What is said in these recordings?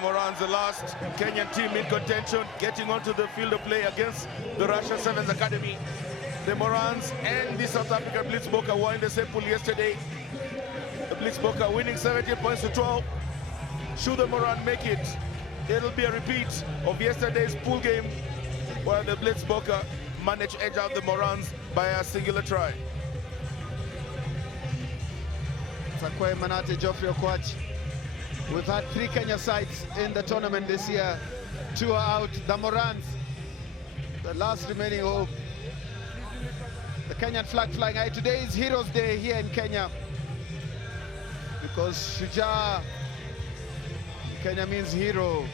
Morans, the last Kenyan team in contention, getting onto the field of play against the Russia Sevens Academy. The Morans and the South African Blitzbokke were in the same pool yesterday. The Blitzbokke winning 17 points to 12. Should the Moran make it, it'll be a repeat of yesterday's pool game where the Blitzbokke managed to edge out the Morans by a singular try. Sakwe Manate, Geoffrey Okwach. We've had 3 Kenya sides in the tournament this year. 2 are out. The Morans, the last remaining hope. The Kenyan flag flying high. Today is Heroes Day here in Kenya because Shujaa in Kenya means hero.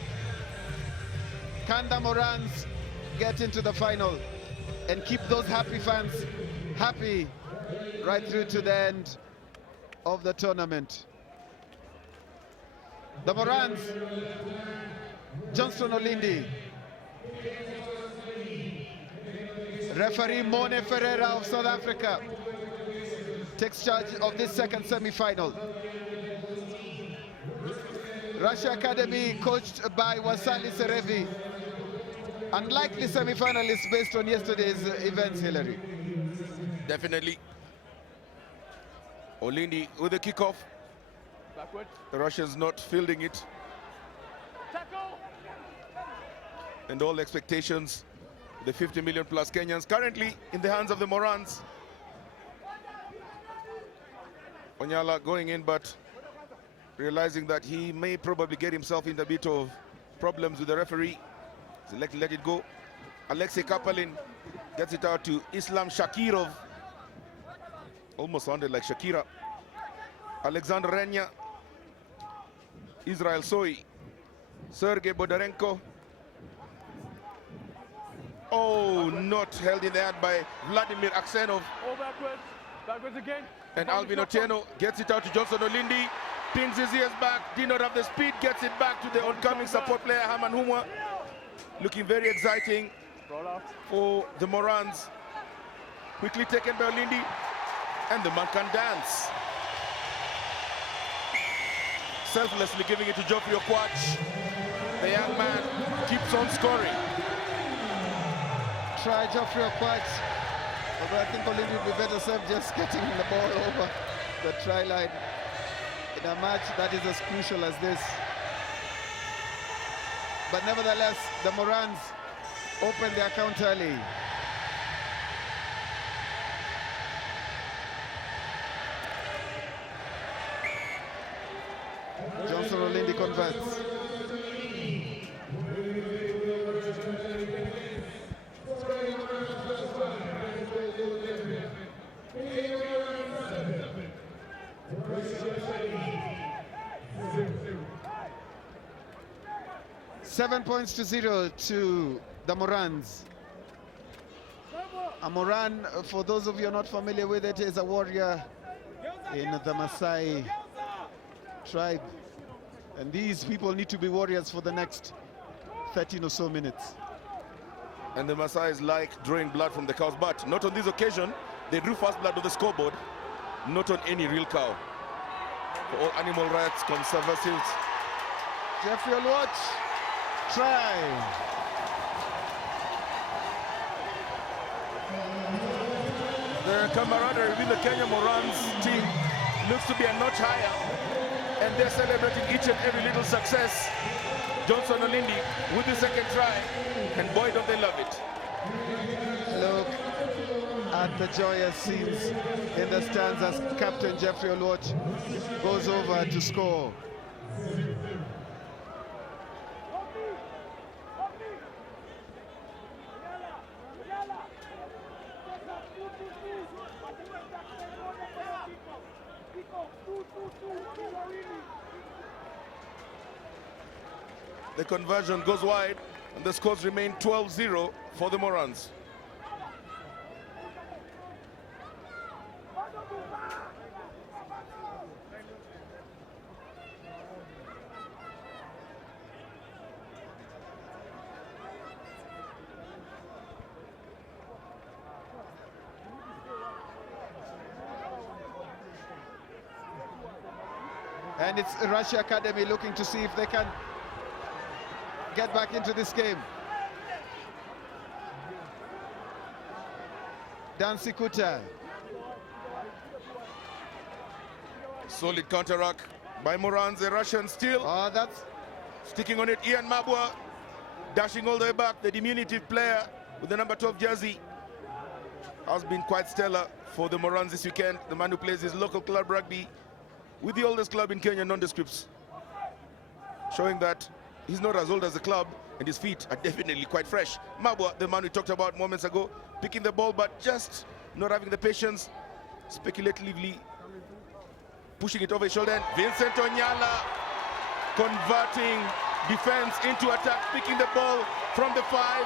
Can the Morans get into the final and keep those happy fans happy right through to the end of the tournament? The Morans, Johnston Olindi. Referee Mone Ferreira of South Africa takes charge of this second semi-final. Russia Academy coached by Waisale Serevi. Unlikely semi-finalists based on yesterday's events, Hillary. Definitely. Olindi with the kickoff. Backward. The Russians not fielding it. Tackle. And all expectations, the 50 million plus Kenyans currently in the hands of the Morans. Onyala going in, but realizing that he may probably get himself into a bit of problems with the referee. He's elected to let it go. Alexei Kapalin gets it out to Islam Shakirov. Almost sounded like Shakira. Alexander Renya. Israel Soy. Sergei Bodarenko. Oh, not held in the hand by Vladimir Aksenov. All backwards. Backwards again. And Alvin Otieno gets it out to Johnson Olindi. Pings his ears back. Did not have the speed. Gets it back to the oncoming support player, Haman Humwa. Looking very exciting for the Morans. Quickly taken by Olindi. And the man can dance. Selflessly giving it to Geoffrey Okwach. The young man keeps on scoring. Try Geoffrey Okwach. Although I think Olindi would be better served just getting the ball over the try line in a match that is as crucial as this. But nevertheless, the Morans open their account early. Johnson Olindi converts. Seven points to 0 to the Morans. A Moran, for those of you who are not familiar with it, is a warrior in the Maasai tribe. And these people need to be warriors for the next 13 or so minutes. And the Maasais like drawing blood from the cows, but not on this occasion. They drew first blood on the scoreboard, not on any real cow. For all animal rights conservatives. Geoffrey Olwach, try. The camaraderie within the Kenya Morans team looks to be a notch higher, and they're celebrating each and every little success. Johnson Olindi with the second try, and boy don't they love it. Look at the joyous scenes in the stands as Captain Geoffrey Olwach goes over to score. The conversion goes wide, and the scores remain 12-0 for the Morans. And it's Russia Academy looking to see if they can get back into this game. Dan Sikuta. Solid counterattack by Morans, the Russian still. Oh, that's Sticking on it, Ian Mabwa dashing all the way back. The diminutive player with the number 12 jersey has been quite stellar for the Morans this weekend. The man who plays his local club rugby with the oldest club in Kenya, nondescripts, showing that he's not as old as the club and his feet are definitely quite fresh. Mabwa, the man we talked about moments ago, picking the ball but just not having the patience, speculatively pushing it over his shoulder. And Vincent Onyala converting defense into attack, picking the ball from the 5,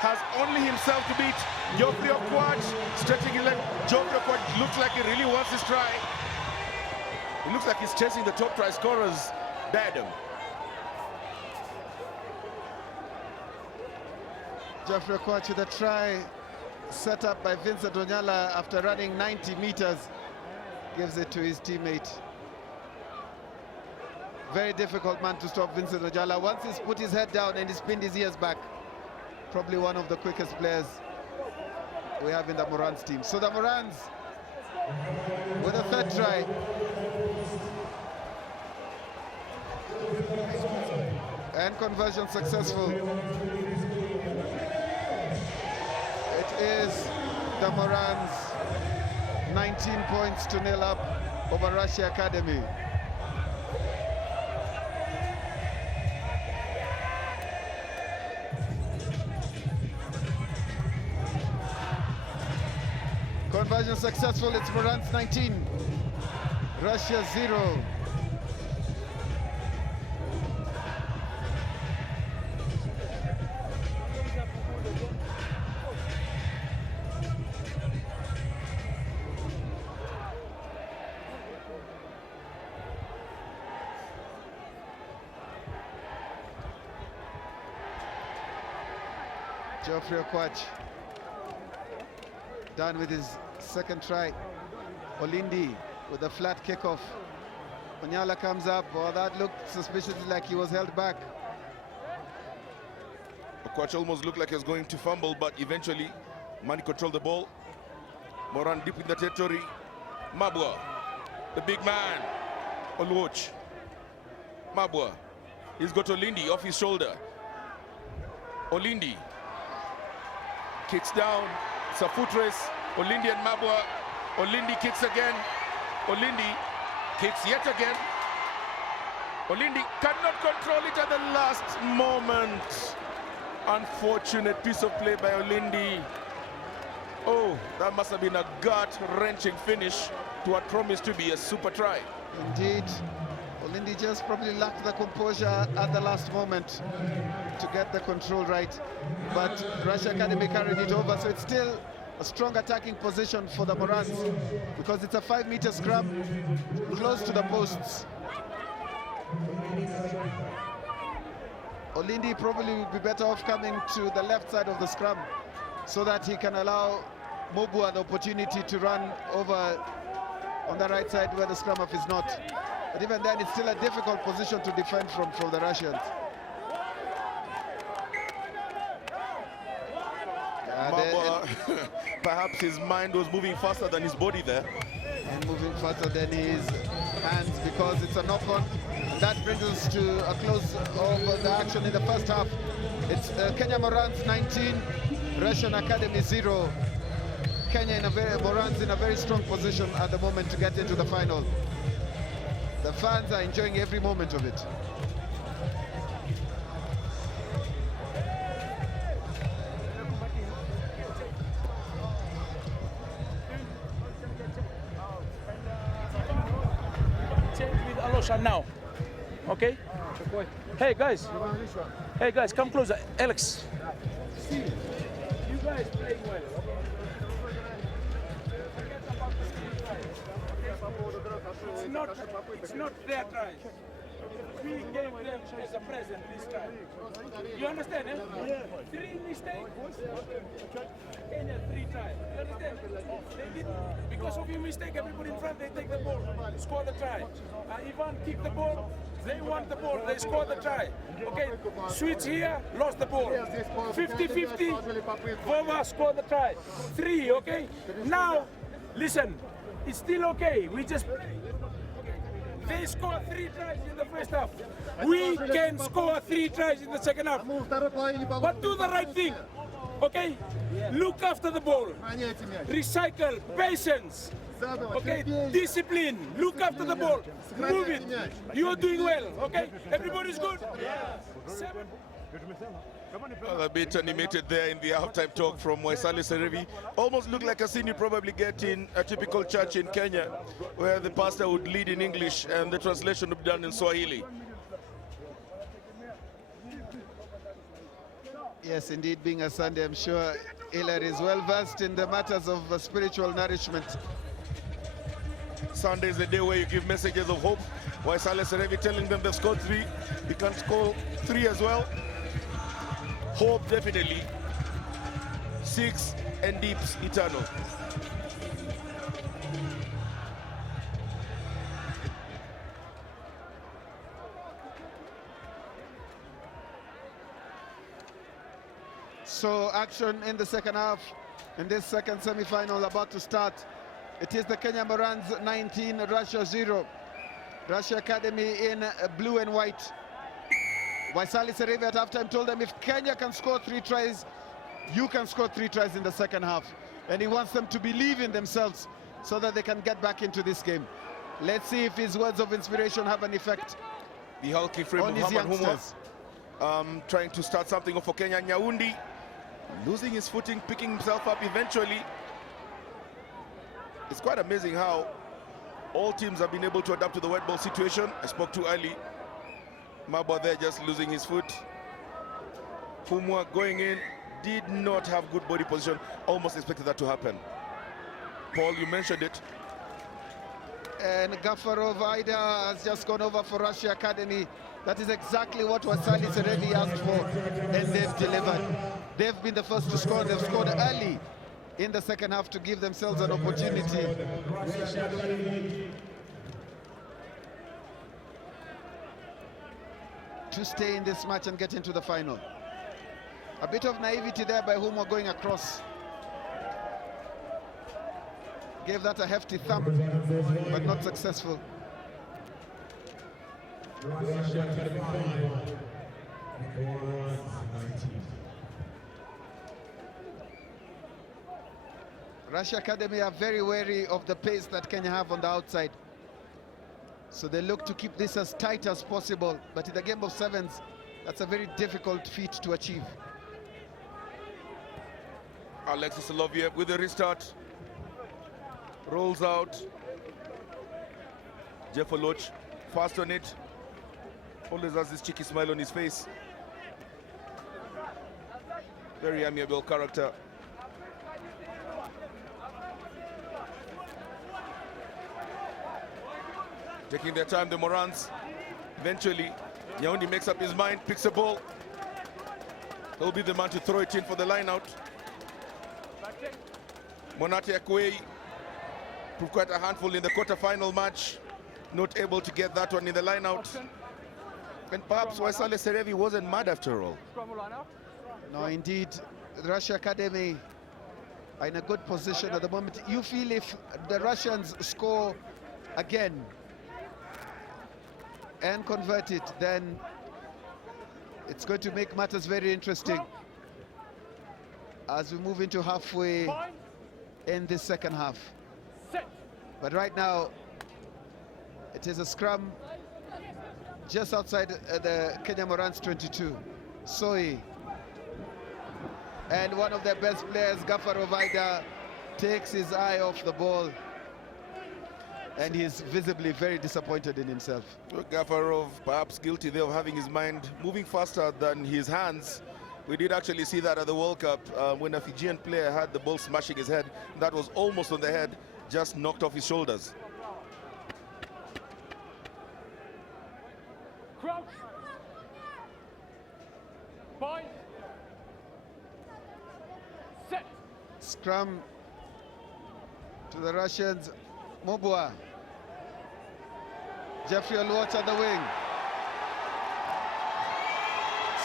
has only himself to beat. Geoffrey Okwach stretching his leg. Geoffrey Okwach looks like he really wants this try. It looks like he's chasing the top try scorer's diadem. Geoffrey Okwach with a try set up by Vincent Onyala after running 90 meters. Gives it to his teammate. Very difficult man to stop Vincent Onyala. Once he's put his head down and he's pinned his ears back, probably one of the quickest players we have in the Morans team. So the Morans with a third try. And conversion successful. It is the Morans 19 points to 0 up over Russia Academy. Conversion successful, it's Morans 19, Russia 0. Geoffrey Okwach done with his second try. Olindi with a flat kickoff. Onyala comes up. Oh, that looked suspiciously like he was held back. Okwach almost looked like he was going to fumble, but eventually Mani controlled the ball. Moran deep in the territory. Mabwa, the big man, on watch. Mabwa, he's got Olindi off his shoulder. Olindi kicks down. It's a foot race. Olindi and Mabwa. Olindi kicks again. Olindi kicks yet again. Olindi cannot control it at the last moment. Unfortunate piece of play by Olindi. Oh, that must have been a gut-wrenching finish to what promised to be a super try. Indeed. Olindi just probably lacked the composure at the last moment to get the control right. But Russia Academy carried it over, so it's still a strong attacking position for the Morans because it's a 5-meter scrum close to the posts. Olindi probably would be better off coming to the left side of the scrum so that he can allow Mobua the opportunity to run over on the right side where the scrum half is not. But even then, it's still a difficult position to defend from the Russians. Perhaps his mind was moving faster than his body there. And moving faster than his hands because it's a knock-on. That brings us to a close of the action in the first half. It's Kenya Morans 19, Russian Academy 0. Kenya Morans in a very strong position at the moment to get into the final. The fans are enjoying every moment of it. Now, okay? Hey guys, come closer. Alex, you guys playing well. It's not their try. we gave them as a present this time. You understand, eh? 3 mistakes. Kenya 3 times. You understand? They did, because of your mistake, everybody in front, they take the ball, score the try. Ivan kicked the ball, they want the ball, they score the try. Okay, switch here, lost the ball. 50-50, Vova score the try. 3, okay? Now, listen, it's still okay. We just they scored 3 tries in the first half. We can score 3 tries in the second half. But do the right thing. Okay? Look after the ball. Recycle. Patience. Okay? Discipline. Look after the ball. Move it. You are doing well. Okay? Everybody's good? 7. Well, a bit animated there in the halftime talk from Waisale Serevi. Almost looked like a scene you probably get in a typical church in Kenya, where the pastor would lead in English and the translation would be done in Swahili. Yes, indeed, being a Sunday, I'm sure Hilary is well versed in the matters of spiritual nourishment. Sunday is the day where you give messages of hope. Waisale Serevi telling them they've scored 3. You can score 3 as well. Hope definitely. 6 and deeps eternal. So action in the second half, in this second semi-final about to start. It is the Kenya Morans 19, Russia 0. Russia Academy in blue and white. Waisale Serevi at halftime told them if Kenya can score 3 tries, you can score 3 tries in the second half. And he wants them to believe in themselves so that they can get back into this game. Let's see if his words of inspiration have an effect The hulky frame on of his Haman youngsters. Humwa, trying to start something off for Kenya. Nyaundi losing his footing, picking himself up eventually. It's quite amazing how all teams have been able to adapt to the wet ball situation. I spoke too early. Mabwa there just losing his foot. Humwa going in, did not have good body position. Almost expected that to happen. Paul, you mentioned it. And Gafarov Aida has just gone over for Russia Academy. That is exactly what Waisale Serevi asked for, and they've delivered. They've been the first to score. They've scored early in the second half to give themselves an opportunity to stay in this match and get into the final. A bit of naivety there by whom we're going across. Gave that a hefty thump, but not successful. Russia Academy are very wary of the pace that Kenya have on the outside. So they look to keep this as tight as possible, but in the game of 7s, that's a very difficult feat to achieve. Alexis Soloviev with the restart. Rolls out. Jeff Oloch fast on it. Always has this cheeky smile on his face. Very amiable character. Taking their time, the Morans. Eventually, Nyaundi makes up his mind, picks the ball. He'll be the man to throw it in for the line out. Monate Akwei proved quite a handful in the quarter-final match. Not able to get that one in the line out. And perhaps Waisale Serevi wasn't mad after all. No, indeed, the Russia Academy are in a good position at the moment. You feel if the Russians score again and convert it, then it's going to make matters very interesting as we move into halfway in this second half. But right now, it is a scrum just outside the Kenya Morans 22. Soi. And one of their best players, Gafarov Aida, takes his eye off the ball. And he's visibly very disappointed in himself. Gafarov perhaps guilty there of having his mind moving faster than his hands. We did actually see that at the World Cup when a Fijian player had the ball smashing his head. That was almost on the head, just knocked off his shoulders. Point. Set. Scrum to the Russians. Mubwa. Jeffrey Oluoch at the wing.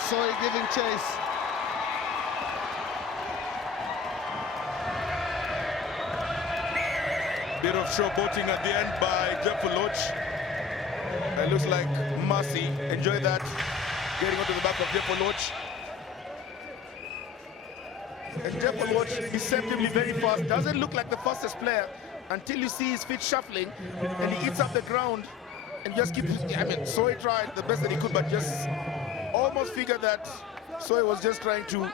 Soy giving chase. Bit of showboating at the end by Jeff Oluoch. It looks like Mercy. Enjoy that. Getting onto the back of Jeff Oluoch. And Jeff Oluoch, deceptively very fast. Doesn't look like the fastest player until you see his feet shuffling and he eats up the ground and just keeps. I mean, Soy tried the best that he could, but just almost figured that Soy was just trying to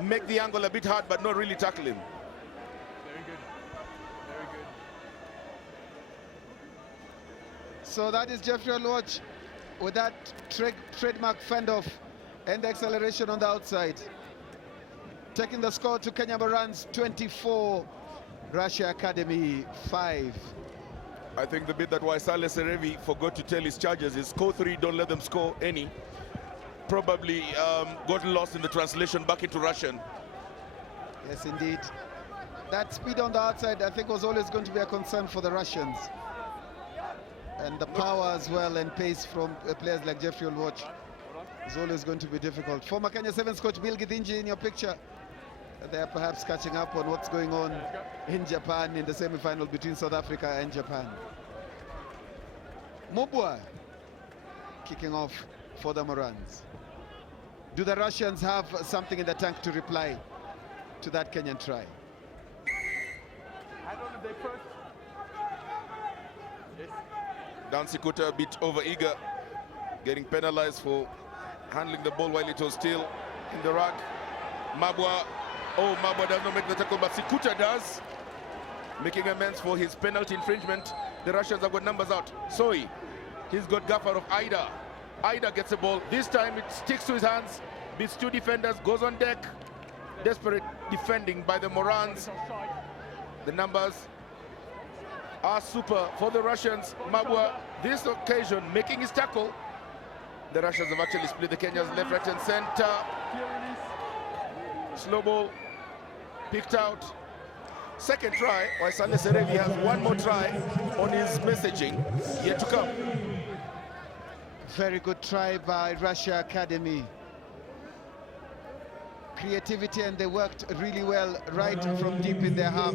make the angle a bit hard, but not really tackle him. Very good. Very good. So that is Jeffrey Oluoch with that trademark fend off and acceleration on the outside. Taking the score to Kenya Morans 24, Russia Academy 5. I think the bit that Waisale Serevi forgot to tell his charges is score 3, don't let them score any. Probably got lost in the translation back into Russian. Yes, indeed. That speed on the outside, I think, was always going to be a concern for the Russians. And the power as well and pace from players like Jeffrey Oluoch is always going to be difficult. Former Kenya Sevens coach Bill Githinji in your picture. They're perhaps catching up on what's going on in Japan in the semi-final between South Africa and Japan. Mubwa kicking off for the Morans. Do the Russians have something in the tank to reply to that Kenyan try? Hand on the day first. Yes. Dan Sikuta a bit over eager, getting penalized for handling the ball while it was still in the rack. Mabwa, oh, Mabwa does not make the tackle, but Sikuta does, making amends for his penalty infringement. The Russians have got numbers out. Soy, he's got gaffer of Ida. Ida gets the ball. This time it sticks to his hands, beats two defenders, goes on deck. Desperate defending by the Morans. The numbers are super for the Russians. Mabwa, this occasion, making his tackle. The Russians have actually split the Kenyans left, right, and center. Slow ball, picked out. Second try, Waisale Serevi has one more try on his messaging yet to come. Very good try by Russia Academy. Creativity, and they worked really well right from deep in their half.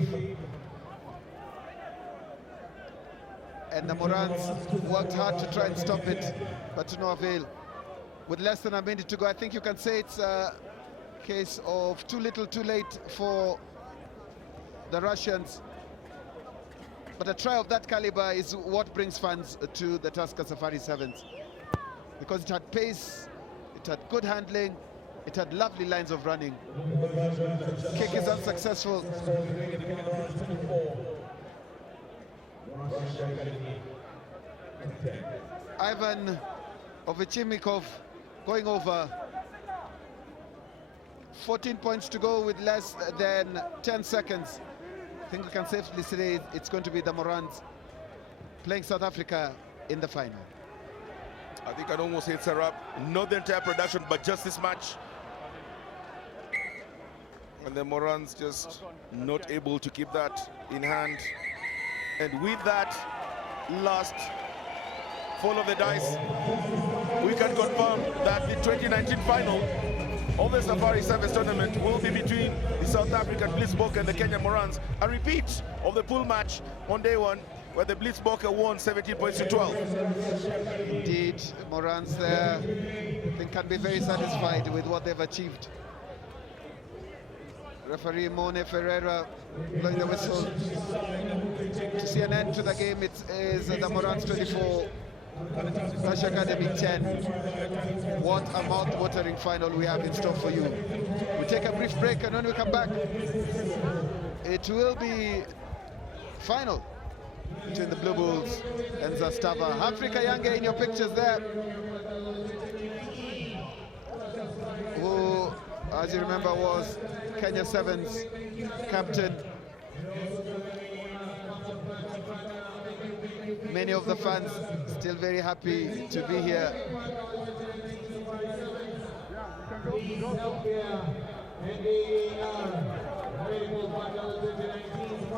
And the Morans worked hard to try and stop it, but to no avail. With less than a minute to go, I think you can say it's a case of too little, too late for the Russians. But a try of that caliber is what brings fans to the Tusker Safari7s, because it had pace, it had good handling, it had lovely lines of running. Kick is unsuccessful. Ivan Ovechimikov going over. 14 points to go with less than 10 seconds. I think we can safely say it's going to be the Morans playing South Africa in the final. I think I'd almost say it's a wrap. Not the entire production, but just this match. And the Morans just not able to keep that in hand. And with that last fall of the dice, we can confirm that the 2019 final of the Safari7s tournament will be between the South African Blitzbokke and the Kenya Morans. A repeat of the pool match on day one, where the Blitzbokke won 17 points to 12. Indeed, Morans there, they can be very satisfied with what they've achieved. Referee Mone Ferreira blowing the whistle to see an end to the game. It is the Morans 24, Russia Academy 10. What a mouth-watering final we have in store for you. We take a brief break, and when we come back, it will be final between the Blue Bulls and Zastava. Africa Yange in your pictures there, who, as you remember, was Kenya Sevens captain. Many of the fans still very happy to be here. Needs Healthcare and AAR. Medical Bundle 2019.